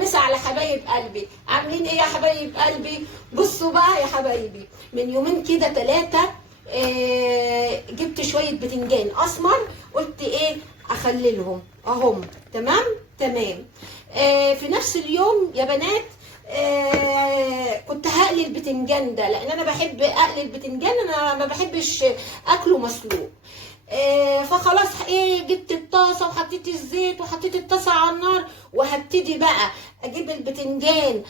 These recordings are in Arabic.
مسا على حبايب قلبي، عاملين ايه يا حبايب قلبي؟ بصوا بقى يا حبايبي، من يومين كده 3 جبت شويه بتنجان اسمر، قلت ايه اخللهم اهم. تمام تمام. في نفس اليوم يا بنات كنت هقلي البتنجان ده، لان انا بحب اقلي البتنجان، انا ما بحبش اكله مسلوق. فخلاص ايه، جبت الطاسه وحطيت الزيت وحطيت الطاسه على النار، وهبتدي بقى اجيب البتنجان،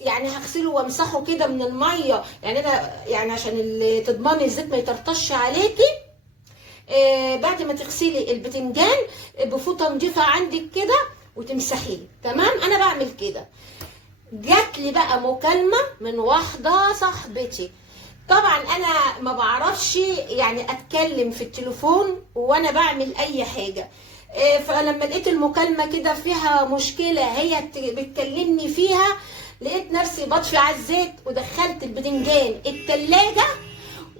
يعني هغسله وامسحه كده من الميه، يعني انا يعني عشان تضمني الزيت ما يطرطش عليكي. بعد ما تغسلي البتنجان بفوطه نضيفه عندك كده وتمسحيه. تمام، انا بعمل كده. جات لي بقى مكالمه من واحده صاحبتي. طبعا انا ما بعرفش يعني اتكلم في التليفون وانا بعمل اي حاجه، فلما لقيت المكالمه كده فيها مشكله هي بتكلمني فيها، لقيت نفسي بطفي على الزيت ودخلت البتنجان التلاجة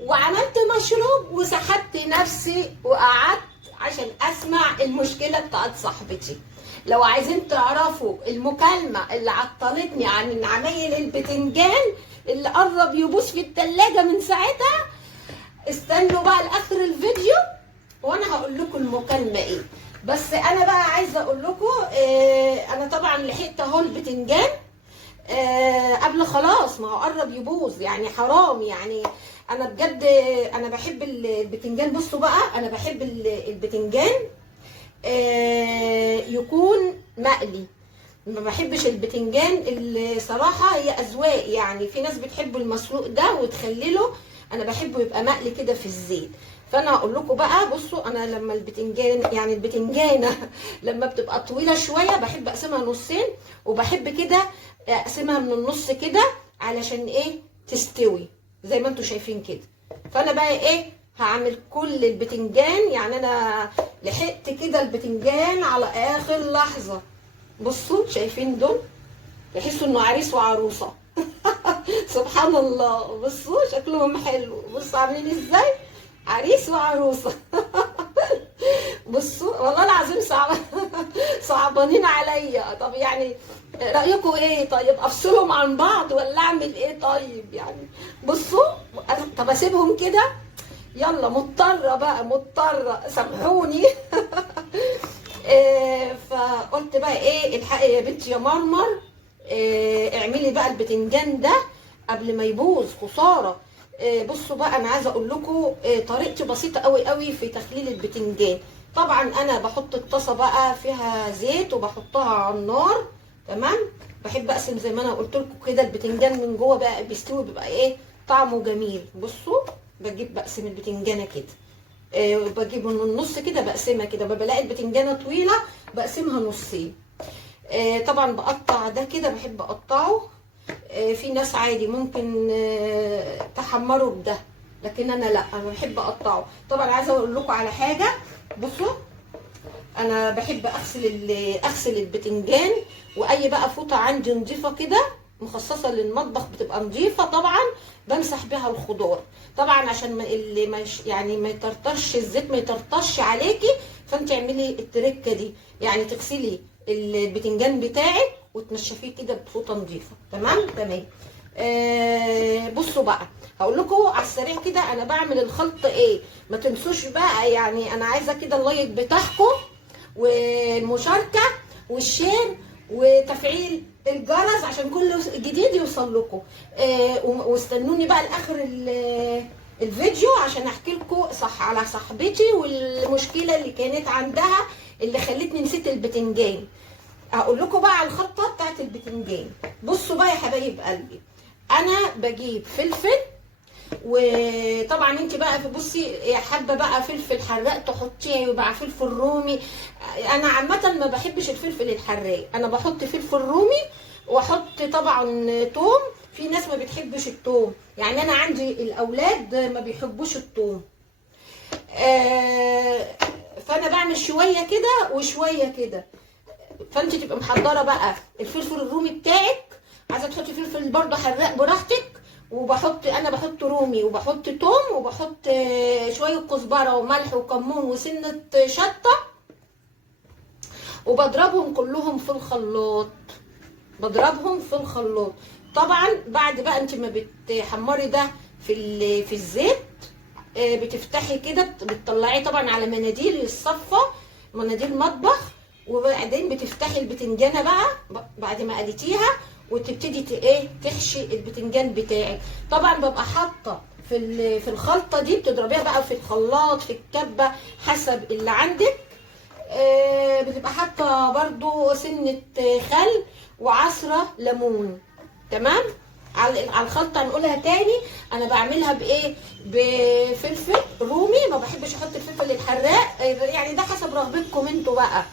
وعملت مشروب وسحبت نفسي وقعدت عشان اسمع المشكله بتاعت صاحبتي. لو عايزين تعرفوا المكالمه اللي عطلتني عن عمايل البتنجان اللي قرب يبوظ في التلاجة من ساعتها، استنوا بقى لاخر الفيديو وانا هقول لكم المكالمه ايه. بس انا بقى عايزه اقول لكم انا طبعا لحقت اهو البتنجان قبل خلاص ما هو قرب يبوظ، يعني حرام يعني. انا بجد انا بحب البتنجان. بصوا بقى، انا بحب البتنجان يكون مقلي، ما بحبش البتنجان الصراحه، هي اذواق يعني، في ناس بتحب المسلوق ده وتخلله، انا بحبه يبقى مقلي كده في الزيت. فانا هقول لكم بقى، بصوا انا لما البتنجان يعني البتنجانه لما بتبقى طويله شويه بحب اقسمها نصين، وبحب كده اقسمها من النص كده علشان ايه تستوي زي ما انتم شايفين كده. فانا بقى ايه هعمل كل البتنجان، يعني انا لحقت كده البتنجان على اخر لحظه. بصوا شايفين دول، تحسوا انه عريس وعروسه سبحان الله. بصوا شكلهم حلو، بصوا عاملين ازاي، عريس وعروسه بصوا والله العظيم صعبانين عليا. طب يعني رايكم ايه؟ طيب افصلهم عن بعض ولا اعمل ايه؟ طيب يعني بصوا، طب اسيبهم كده؟ يلا مضطره بقى، مضطره، سامحوني فقلت بقى ايه، الحقي يا بنتي يا مرمر، اعملي بقى البتنجان ده قبل ما يبوظ، خساره. بصوا بقى، انا عايزه اقول لكم طريقتي بسيطه قوي قوي في تخليل البتنجان. طبعا انا بحط الطاسه بقى فيها زيت وبحطها على النار. تمام، بحب اقسم زي ما انا قلت لكم كده البتنجان من جوه بقى بيستوي، بيبقى ايه طعمه جميل. بصوا بجيب بقسم البتنجانه كده، بجيب من النص كده بقسمها كده، بلاقي البتنجانه طويله بقسمها نصين. طبعا بقطع ده كده، بحب اقطعه. في ناس عادي ممكن تحمره بده، لكن انا لا، انا بحب اقطعه. طبعا عايزه اقول لكم على حاجه، بصوا انا بحب اغسل البتنجان، واي بقى فوطه عندي نظيفه كده مخصصه للمطبخ بتبقى نظيفه طبعا، بمسح بيها الخضار طبعا عشان ما اللي مش يعني ما يطرطش الزيت، ما يطرطش عليكي. فانت اعملي التركه دي، يعني تغسلي البتنجان بتاعك وتنشفيه كده بفوطه نظيفه. تمام تمام. بصوا بقى هقول لكم على السريع كده انا بعمل الخلط ايه. ما تنسوش بقى، يعني انا عايزه كده اللايك بتاعكم والمشاركه والشير وتفعيل الجرس عشان كل جديد يوصل لكم. واستنوني بقى لاخر الفيديو عشان احكي لكم صح على صاحبتي والمشكله اللي كانت عندها اللي خلتني نسيت البتنجان. هقول لكم بقى على الخطه بتاعت البتنجان. بصوا بقى يا حبايب قلبي، انا بجيب فلفل، وطبعا انت بقى بصي حابه بقى فلفل حراق تحطيه مع فلفل رومي. انا عامه ما بحبش الفلفل الحراق، انا بحط فلفل رومي واحط طبعا توم. في ناس ما بتحبش التوم، يعني انا عندي الاولاد ما بيحبوش التوم. فانا بعمل شويه كده وشويه كده. فانت تبقى محضره بقى الفلفل الرومي بتاعك، عايزه تحطي فلفل برده حراق براحتك. انا بحط رومي وبحط توم وبحط شويه كزبره وملح وكمون وسنه شطه، وبضربهم كلهم في الخلاط. بضربهم في الخلاط. طبعا بعد بقى انت ما بتحمري ده في الزيت، بتفتحي كده، بتطلعيه طبعا على مناديل الصفة، مناديل مطبخ، وبعدين بتفتحي البتنجانه بقى بعد ما قليتيها، وتبتدي تحشي البتنجان بتاعك. طبعا ببقى حاطه في الخلطه دي، بتضربيها بقى في الخلاط في الكبه حسب اللي عندك. بتبقى حاطه برضو سنه خل وعصره ليمون. تمام. على الخلطه هنقولها تاني. انا بعملها بفلفل رومي، ما بحبش احط الفلفل الحراق، يعني ده حسب رغبتكم انتوا بقى،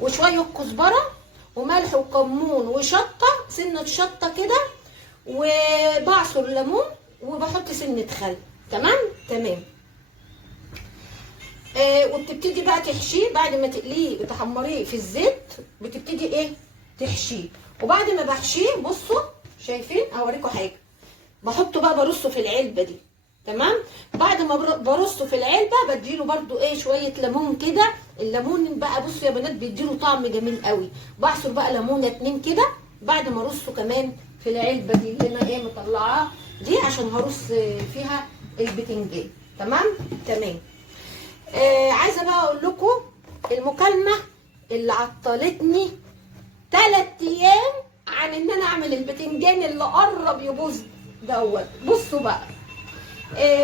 وشويه كزبره وملح وكمون وشطه، سنه شطه كده، وبعصر ليمون وبحط سنه خل. تمام. وبتبتدي بقى تحشيه بعد ما تقليه وتحمريه في الزيت، بتبتدي تحشيه. وبعد ما بحشيه بصوا شايفين، هوريكم حاجه، بحطه بقى برصه في العلبه دي. تمام. بعد ما برصه في العلبه بديله برضو شويه ليمون كده. الليمون بقى بصوا يا بنات بيديله طعم جميل قوي. بعصر بقى ليمونه 2 كده بعد ما ارصه كمان في العلبه دي اللي انا مطلعاه دي، عشان هرص فيها البتنجان. تمام. عايزه بقى اقول لكم المكالمه اللي عطلتني 3 ايام عن ان انا اعمل البتنجان اللي قرب يبوظ دوت. بصوا بقى،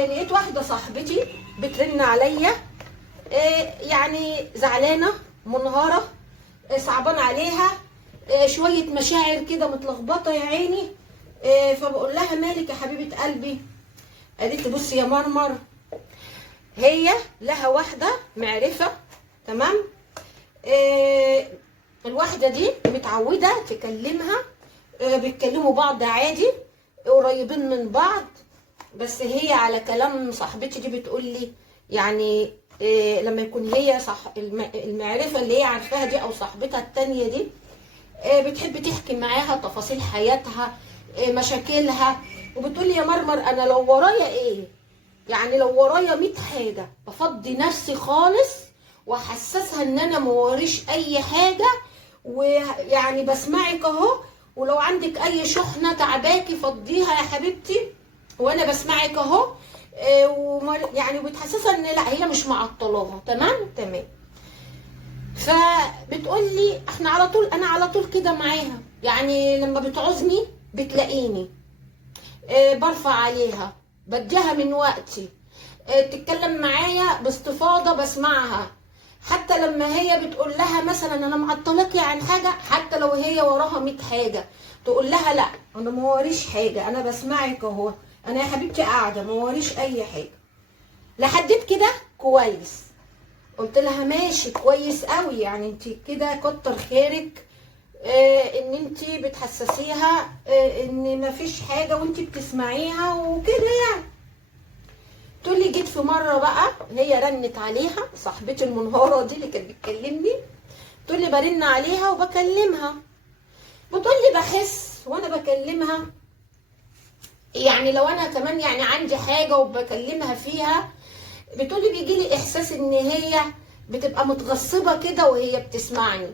لقيت واحده صاحبتي بترن عليا، يعني زعلانه منهاره، صعبان عليها، شويه مشاعر كده متلخبطه يا عيني. فبقول لها مالك يا حبيبه قلبي؟ قالت لي بصي يا مرمر، هي لها واحده معرفه. تمام. الواحده دي متعوده تكلمها، بيتكلموا بعض عادي، قريبين من بعض، بس هي على كلام صاحبتي دي بتقول لي يعني لما يكون هي المعرفه اللي هي عارفاها دي او صاحبتها التانيه دي بتحب تحكي معاها تفاصيل حياتها، مشاكلها، وبتقول لي يا مرمر انا لو ورايا يعني لو ورايا 100 حاجه بفضي نفسي خالص واحسسها ان انا ما وريش اي حاجه، ويعني بسمعك اهو، ولو عندك اي شحنه تعباكي فضيها يا حبيبتي وانا بسمعك اهو. يعني بتحسسها ان لا هي مش معطلاها. تمام. فبتقول لي انا على طول كده معاها، يعني لما بتعوزني بتلاقيني، برفع عليها، بديها من وقتي، تتكلم معايا باستفاضه بسمعها. حتى لما هي بتقول لها مثلا انا معطلاكي عن حاجه، حتى لو هي وراها 100 حاجه تقول لها لا انا ما وريش حاجه، انا بسمعك اهو، انا يا حبيبتي قاعده ما وريش اي حاجه. لحديت كده كويس، قلت لها ماشي كويس قوي، يعني انت كده كتر خيرك ان انت بتحسسيها ان مفيش حاجه وانت بتسمعيها وكده يعني. تقول لي جيت في مره بقى، هي رنت عليها صاحبتي المنهاره دي اللي كانت بتكلمني، تقول لي برن عليها وبكلمها، بتقول لي بحس وانا بكلمها، يعني لو انا كمان يعني عندي حاجه وبكلمها فيها، بتقول لي بيجي لي احساس ان هي بتبقى متغصبه كده وهي بتسمعني،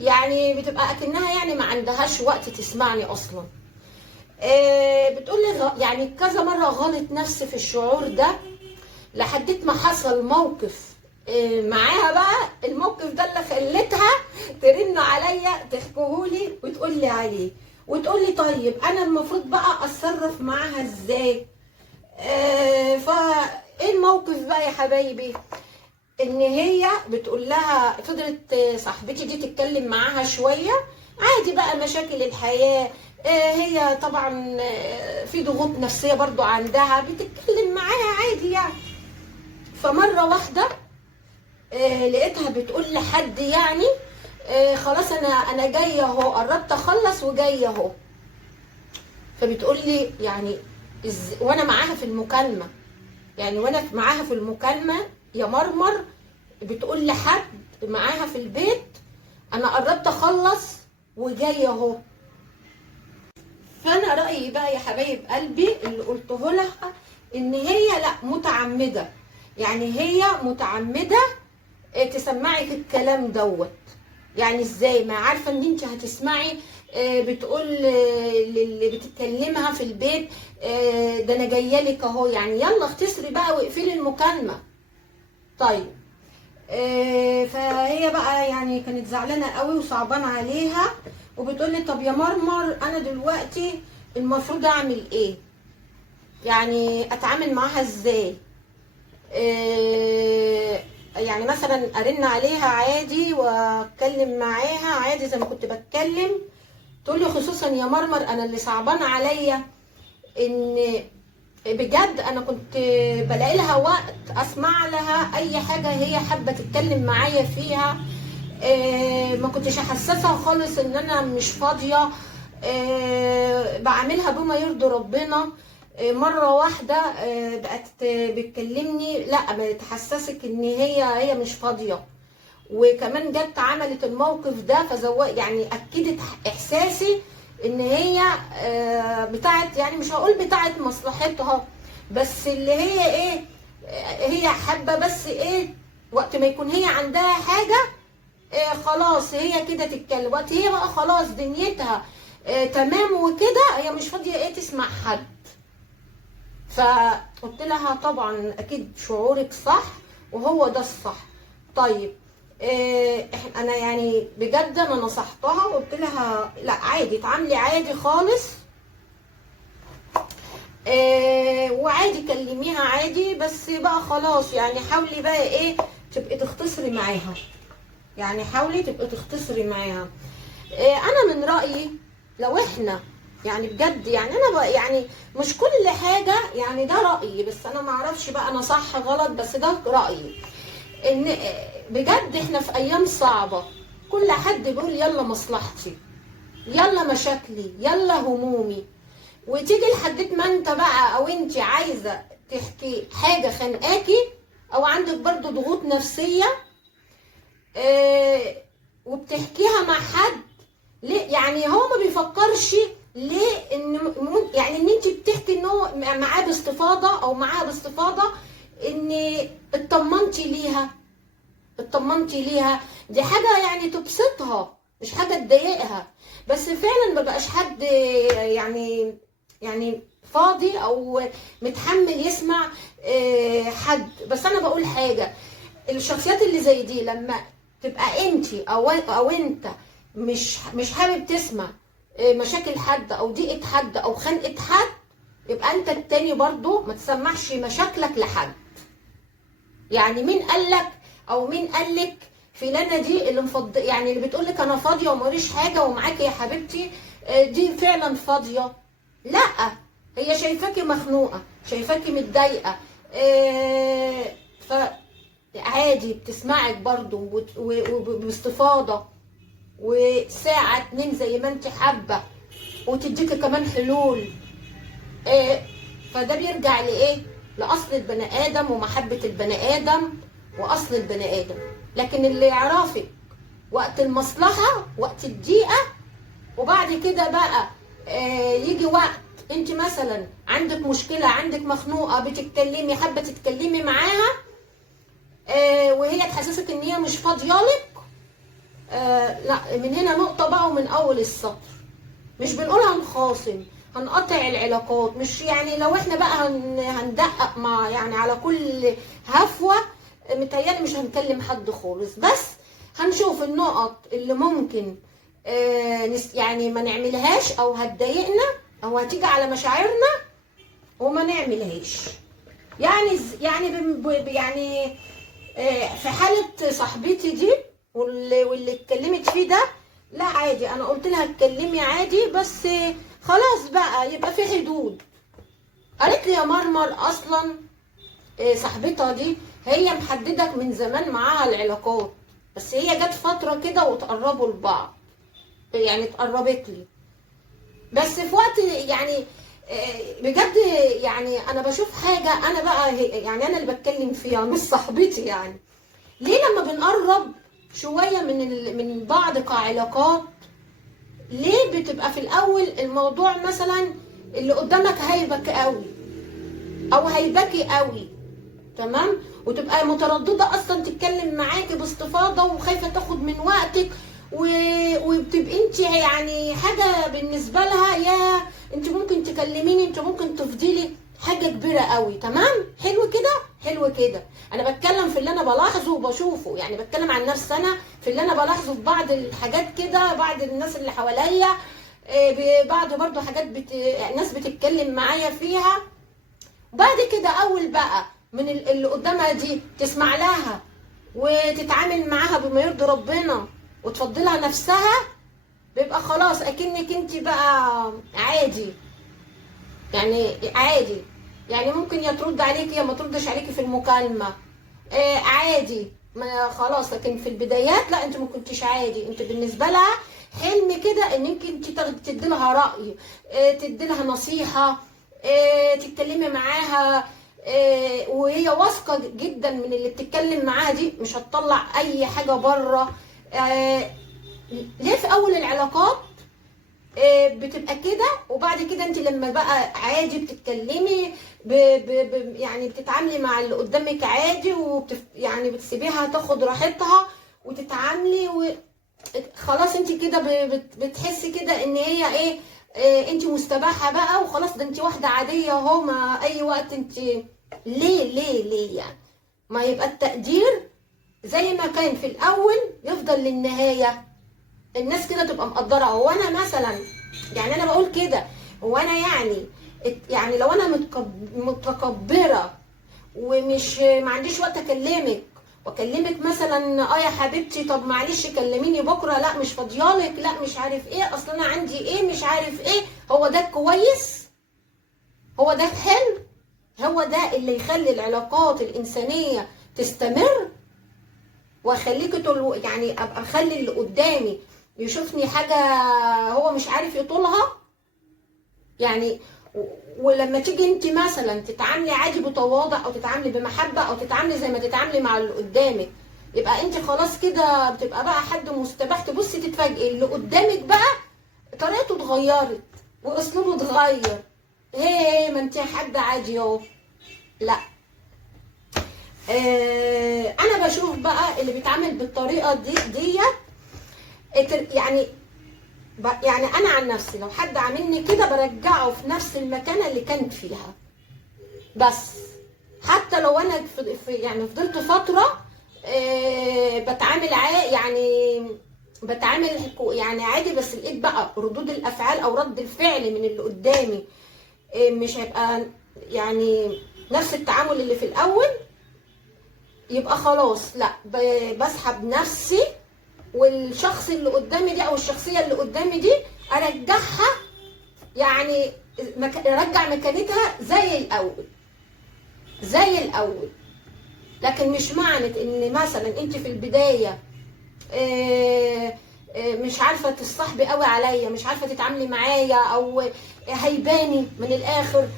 يعني بتبقى اكنها يعني ما عندهاش وقت تسمعني اصلا. بتقول لي يعني كذا مره غلط نفسي في الشعور ده، لحد ما حصل موقف معاها بقى، الموقف ده اللي خلتها ترن عليا تحكيهولي وتقول لي عليه، وتقول لي طيب انا المفروض بقى اتصرف معاها ازاي. فايه الموقف بقى يا حبايبي؟ ان هي بتقول لها، فضلت صاحبتي دي تتكلم معاها شويه عادي بقى مشاكل الحياه، هي طبعا في ضغوط نفسيه برضو عندها، بتتكلم معاها عادي يعني. فمره واحده لقيتها بتقول لحد يعني خلاص انا جايه اهو، قربت اخلص وجايه اهو. فبتقول لي يعني وانا معاها في المكالمه، يعني وانا معاها في المكالمه يا مرمر، بتقول لحد معاها في البيت انا قربت اخلص وجايه اهو. فانا رايي بقى يا حبايب قلبي اللي قلته لها ان هي لا متعمده، يعني هي متعمده تسمعك الكلام دوت. يعني ازاي؟ ما عارفه ان انت هتسمعي بتقول للي بتتكلمها في البيت ده انا جايه لك اهو، يعني يلا اختصري بقى واقفلي المكالمه. طيب فهي بقى يعني كانت زعلانه قوي وصعبان عليها، وبتقول لي طب يا مرمر انا دلوقتي المفروض اعمل ايه؟ يعني اتعامل معاها ازاي؟ يعني مثلا ارن عليها عادي واتكلم معاها عادي زي ما كنت بتكلم؟ تقول لي خصوصا يا مرمر انا اللي صعبان عليا ان بجد انا كنت بلاقي لها وقت اسمع لها اي حاجه هي حابه تتكلم معايا فيها، ما كنتش احسسها خالص ان انا مش فاضيه، بعملها بما يرضي ربنا. مره واحده بقت بتكلمني لا بتحسسك ان هي مش فاضيه، وكمان جت عملت الموقف ده يعني اكدت احساسي ان هي بتاعت، يعني مش هقول بتاعت مصلحتها، بس اللي هي ايه، هي حابه بس ايه وقت ما يكون هي عندها حاجه خلاص هي كده تتكلم، وقت هي بقى خلاص دنيتها تمام وكده هي مش فاضيه ايه تسمع حد. فقلت لها طبعا اكيد شعورك صح وهو ده الصح. طيب انا يعني بجد انا نصحتها وقلت لها لا عادي اتعاملي عادي خالص، وعادي كلميها عادي، بس بقى خلاص يعني حاولي بقى ايه تبقي تختصري معاها، يعني حاولي تبقي تختصري معاها. انا من رأيي لو احنا يعني بجد يعني انا بقى يعني مش كل حاجة يعني ده رأيي، بس انا معرفش بقى انا صح غلط، بس ده رأيي ان بجد احنا في ايام صعبة، كل حد بيقول يلا مصلحتي، يلا مشاكلي، يلا همومي، وتيجي لحد ما انت بقى او انت عايزة تحكي حاجة خانقاكي او عندك برضو ضغوط نفسية وبتحكيها مع حد، ليه يعني هو ما بيفكرش ليه ان يعني ان انت بتحكي ان هو معاه باستفاضه او معاها باستفاضه ان اطمنتي ليها، دي حاجه يعني تبسطها مش حاجه تضايقها، بس فعلا ما بقاش حد يعني فاضي او متحمل يسمع حد. بس انا بقول حاجه، الشخصيات اللي زي دي لما تبقى انت او انت مش حابب تسمع مشاكل حد او ضيقه حد او خنقه حد، يبقى انت التاني برضو ما تسمعش مشاكلك لحد. يعني مين قالك او مين قالك فلانه دي اللي يعني اللي بتقولك انا فاضيه وماليش حاجه ومعاكي يا حبيبتي دي فعلا فاضيه؟ لا، هي شايفاكي مخنوقه، شايفاكي متضايقه، عادي بتسمعك برضو وباستفاضة وساعة 2 زي ما انت حابة، وتديكي كمان حلول. فده بيرجع لإيه؟ لأصل البني آدم ومحبة البني آدم وأصل البني آدم. لكن اللي يعرفك وقت المصلحة وقت الضيقة، وبعد كده بقى يجي وقت انت مثلا عندك مشكلة، عندك مخنوقة، بتتكلمي حابة تتكلمي معاها وهي تحسسك ان هي مش فاضيالك، لا، من هنا نقطة بقى ومن اول السطر. مش بنقول هنخاصم هنقطع العلاقات، مش يعني لو احنا بقى هندقق مع يعني على كل هفوة، متهيألي مش هنكلم حد خالص، بس هنشوف النقط اللي ممكن يعني ما نعملهاش او هتضايقنا او هتيجي على مشاعرنا وما نعملهاش. يعني في حالة صاحبتي دي واللي اتكلمت فيه ده، لا عادي، انا قلت لها اتكلمي عادي، بس خلاص بقى يبقى في حدود. قالت لي يا مرمر اصلا صاحبتها دي هي محددة من زمان معاها العلاقات، بس هي جت فترة كده وتقربوا لبعض، يعني اتقربت لي، بس في وقت يعني بجد يعني انا بشوف حاجة انا بقى يعني انا اللي بتكلم فيها مش صاحبتي. يعني ليه لما بنقرب شوية من بعض كعلاقات، ليه بتبقى في الاول الموضوع مثلا اللي قدامك هيبك قوي او هيبكي قوي، تمام، وتبقى مترددة اصلا تتكلم معاكي باستفاضة وخايفة تاخد من وقتك وبتبقي انت يعني حاجه بالنسبه لها، يا انت ممكن تكلميني، انت ممكن تفضلي حاجه كبيره قوي. تمام، حلو كده، حلو كده. انا بتكلم في اللي انا بلاحظه وبشوفه، يعني بتكلم عن نفسي انا في اللي انا بلاحظه في بعض الحاجات كده، بعض الناس اللي حواليا، بعض برضو حاجات ناس بتتكلم معايا فيها. وبعد كده اول بقى من اللي قدامها دي تسمع لها وتتعامل معاها بما يرضي ربنا وتفضلها نفسها، بيبقى خلاص اكنك انت بقى عادي، يعني عادي. يعني ممكن يا ترد عليكي يا ما تردش عليكي في المكالمه، عادي، ما خلاص. لكن في البدايات لا، انت ما كنتيش عادي، انت بالنسبه لها حلم كده انك انت تدي لها راي، تدي لها نصيحه، تتكلمي معاها، وهي واثقه جدا من اللي بتتكلم معاها دي، مش هتطلع اي حاجه بره. ليه في اول العلاقات بتبقى كده، وبعد كده انت لما بقى عادي بتتكلمي يعني بتتعاملي مع اللي قدامك عادي، يعني بتسيبيها تاخد راحتها وتتعاملي خلاص انت كده بتحسي كده ان هي ايه، انت مستباحه بقى وخلاص، ده انت واحده عاديه اهو، ما اي وقت انت ليه يعني. ما يبقى التقدير زي ما كان في الاول يفضل للنهايه، الناس كده تبقى مقدره. هو انا مثلا، يعني انا بقول كده، هو انا يعني لو انا متكبره ومش ما عنديش وقت اكلمك، واكلمك مثلا يا حبيبتي طب معلش كلميني بكره، لا مش فاضيالك، لا مش عارف ايه، اصل انا عندي ايه مش عارف ايه، هو ده كويس؟ هو ده حلو؟ هو ده اللي يخلي العلاقات الانسانيه تستمر؟ واخليك يعني ابقى اخلي اللي قدامي يشوفني حاجه هو مش عارف يطولها يعني؟ ولما تيجي انت مثلا تتعاملي عادي بتواضع، او تتعاملي بمحبه، او تتعاملي زي ما تتعاملي مع اللي قدامك، يبقى انت خلاص كده بتبقى بقى حد مستباح. تبصي تتفاجئي اللي قدامك بقى طريقته اتغيرت واسلوبه اتغير. هي ما انت حد عادي اهو. لا، انا بشوف بقى اللي بيتعامل بالطريقه دي يعني انا عن نفسي لو حد عاملني كده برجعه في نفس المكانه اللي كانت فيها. بس حتى لو انا يعني فضلت فتره بتعامل يعني بتعامل يعني عادي، بس لقيت بقى ردود الافعال او رد الفعل من اللي قدامي مش هيبقى يعني نفس التعامل اللي في الاول، يبقى خلاص لا، بسحب نفسي، والشخص اللي قدامي دي او الشخصيه اللي قدامي دي ارجعها، يعني ارجع مكانتها زي الاول، زي الاول. لكن مش معنى ان مثلا انت في البدايه مش عارفه تصاحبي قوي عليا، مش عارفه تتعاملي معايا، او هيباني من الاخر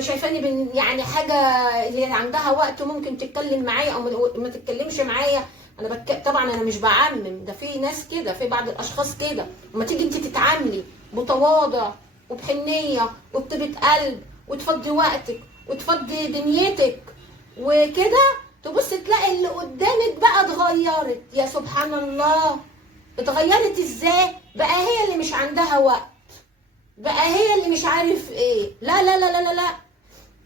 شايفاني يعني حاجه اللي عندها وقت ممكن تتكلم معايا او ما تتكلمش معايا. طبعا انا مش بعمم، ده في ناس كده، في بعض الاشخاص كده. لما تيجي انت تتعاملي بتواضع وبحنيه وبطيبه قلب وتفضي وقتك وتفضي دنيتك وكده، تبص تلاقي اللي قدامك بقى اتغيرت. يا سبحان الله، اتغيرت ازاي؟ بقى هي اللي مش عندها وقت، بقى هي اللي مش عارف ايه. لا لا لا لا لا, لا.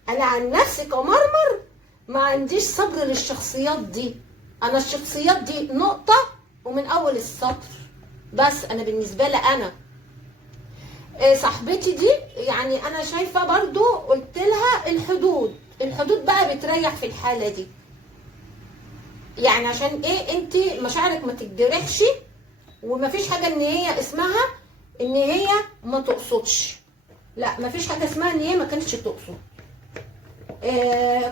انا عن نفسي كمرمر ما عنديش صبر للشخصيات دي. انا الشخصيات دي نقطة ومن اول السطر. بس انا بالنسبة لي انا صاحبتي دي، يعني انا شايفة برضو قلت لها الحدود بقى بتريح في الحالة دي. يعني عشان ايه انت مشاعرك ما تتجرحش، ومفيش حاجة ان هي اسمها ان هي ما تقصدش. لا، مفيش حاجة اسمها ان هي ما كانتش تقصد.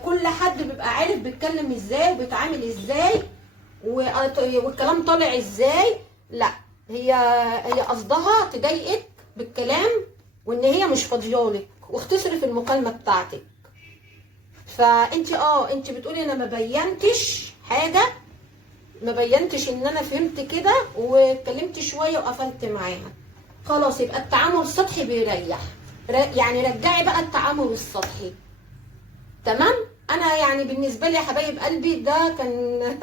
كل حد بيبقى عارف بيتكلم ازاي وبيتعامل ازاي والكلام طالع ازاي. لا، هي قصدها تضايقك بالكلام، وان هي مش فاضيالك، واختصري في المكالمه بتاعتك. فانت انت بتقولي انا ما بينتش حاجه، ما بينتش ان انا فهمت كده واتكلمت شويه وقفلت معاها. خلاص، يبقى التعامل السطحي بيريح. يعني رجعي بقى التعامل السطحي. تمام. انا يعني بالنسبه لي يا حبايب قلبي ده كان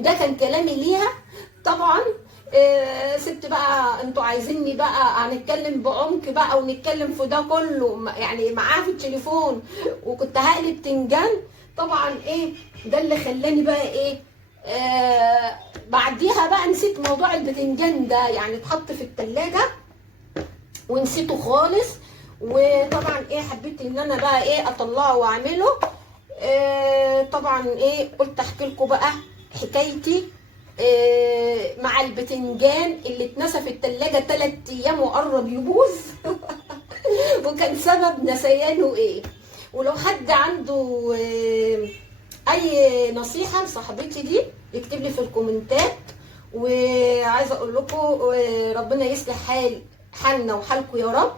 ده كان كلامي ليها. طبعا سبت بقى، انتوا عايزيني بقى هنتكلم بعمق بقى ونتكلم في ده كله يعني معاه في التليفون، وكنت هقلي بتنجان. طبعا ايه ده اللي خلاني بقى ايه، بعديها بقى نسيت موضوع البتنجان ده، يعني اتحط في التلاجة ونسيته خالص. وطبعا ايه حبيت ان انا بقى ايه اطلعه واعمله. طبعا ايه قلت احكي لكم بقى حكايتي مع البتنجان اللي اتنسى في التلاجة 3 ايام وقرب يبوظ وكان سبب نسيانه ايه. ولو حد عنده اي نصيحة لصاحبتي دي يكتب لي في الكومنتات. وعايزه اقول لكم ربنا يصلح حالنا وحالكم يا رب،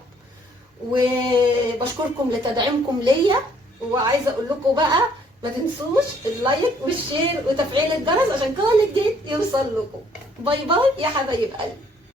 وبشكركم لتدعيمكم ليا. وعايزه اقول لكم بقى ما تنسوش اللايك والشير وتفعيل الجرس عشان كل جديد يوصل لكم. باي باي يا حبايب قلبي.